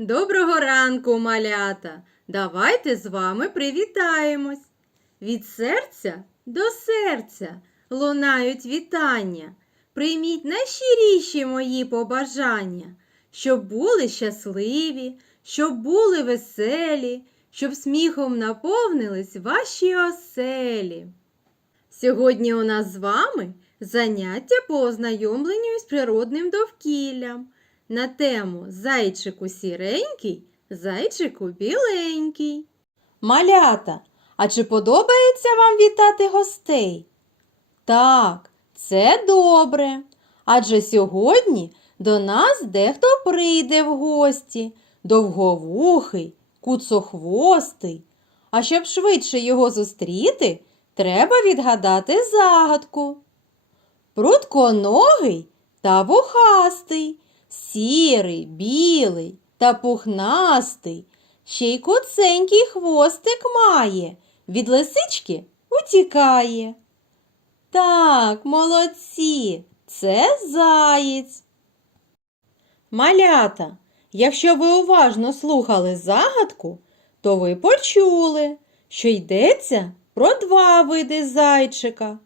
Доброго ранку, малята! Давайте з вами привітаємось. Від серця до серця лунають вітання. Прийміть найщиріші мої побажання, щоб були щасливі, щоб були веселі, щоб сміхом наповнились ваші оселі. Сьогодні у нас з вами заняття по ознайомленню із природним довкіллям на тему Зайчику сіренький, зайчику біленький. Малята, а чи подобається вам вітати гостей? Так, це добре. Адже сьогодні до нас дехто прийде в гості, довговухий, куцохвостий. А щоб швидше його зустріти, треба відгадати загадку. Прутконогий та вухастий, сірий, білий та пухнастий, ще й коценький хвостик має, від лисички утікає. Так, молодці, це заєць. Малята, якщо ви уважно слухали загадку, то ви почули, що йдеться про два види зайчика.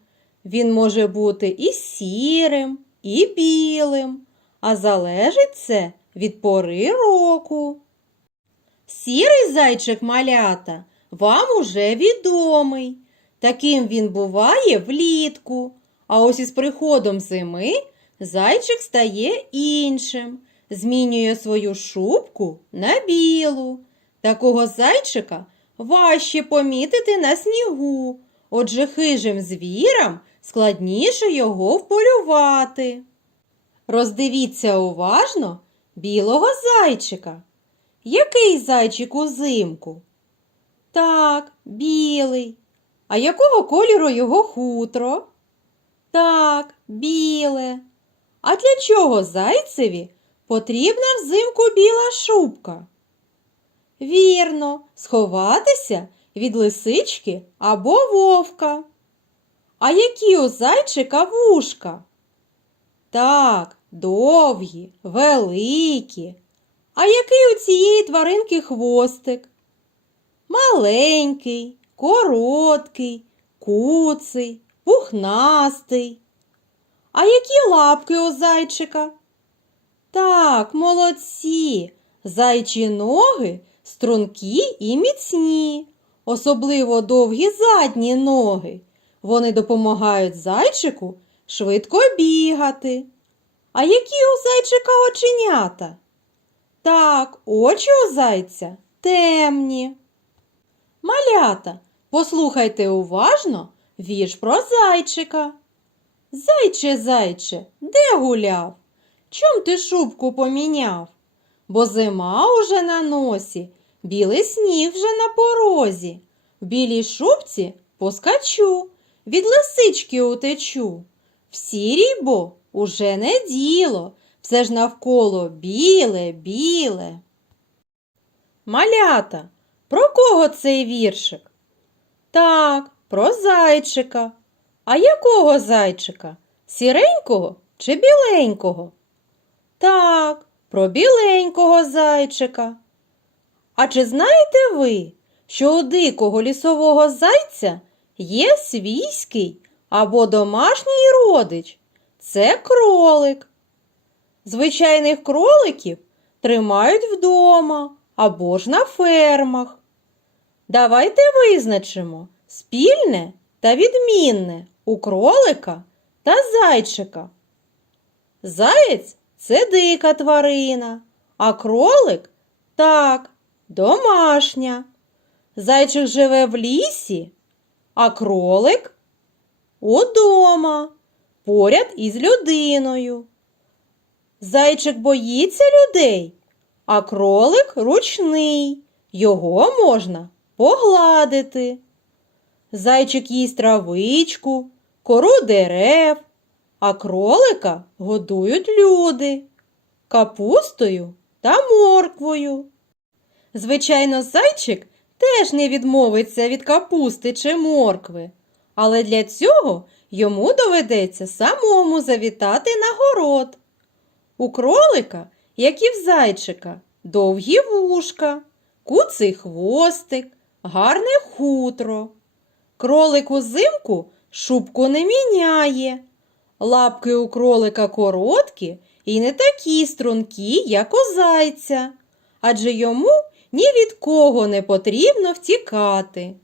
Він може бути і сірим, і білим, а залежить це від пори року. Сірий зайчик малята вам уже відомий. Таким він буває влітку, а ось із приходом зими зайчик стає іншим, змінює свою шубку на білу. Такого зайчика важче помітити на снігу, отже хижим звірам складніше його вполювати. Роздивіться уважно білого зайчика. Який зайчик узимку? Так, білий. А якого кольору його хутро? Так, біле. А для чого зайцеві потрібна взимку біла шубка? Вірно, сховатися від лисички або вовка. А які у зайчика вушка? Так, довгі, великі. А який у цієї тваринки хвостик? Маленький, короткий, куций, пухнастий. А які лапки у зайчика? Так, молодці, зайчі ноги стрункі і міцні, особливо довгі задні ноги. Вони допомагають зайчику швидко бігати. А які у зайчика оченята? Так, очі у зайця темні. Малята, послухайте уважно вірш про зайчика. Зайче, зайче, де гуляв? Чом ти шубку поміняв? Бо зима уже на носі, білий сніг вже на порозі. В білій шубці поскачу, від лисички утечу. В сірій бо уже не діло, все ж навколо біле, біле. Малята, про кого цей віршик? Так, про зайчика. А якого зайчика? Сіренького чи біленького? Так, про біленького зайчика. А чи знаєте ви, що у дикого лісового зайця є свійський або домашній родич? Це кролик. Звичайних кроликів тримають вдома або ж на фермах. Давайте визначимо спільне та відмінне у кролика та зайчика. Заєць це дика тварина, а кролик так, домашня. Зайчик живе в лісі, а кролик удома, поряд із людиною. Зайчик боїться людей, а кролик ручний, його можна погладити. Зайчик їсть травичку, кору дерев, а кролика годують люди капустою та морквою. Звичайно, зайчик теж не відмовиться від капусти чи моркви, але для цього йому доведеться самому завітати на город. У кролика, як і в зайчика, довгі вушка, куций хвостик, гарне хутро. Кролик узимку шубку не міняє. Лапки у кролика короткі і не такі стрункі, як у зайця, адже йому ні від кого не потрібно втікати.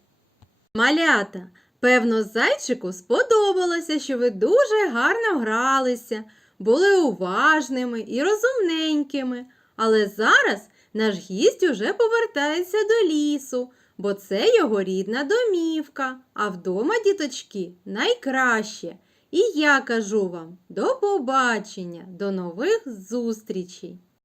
Малята, певно, зайчику сподобалося, що ви дуже гарно гралися, були уважними і розумненькими. Але зараз наш гість уже повертається до лісу, бо це його рідна домівка, а вдома діточки найкраще. І я кажу вам до побачення, до нових зустрічей!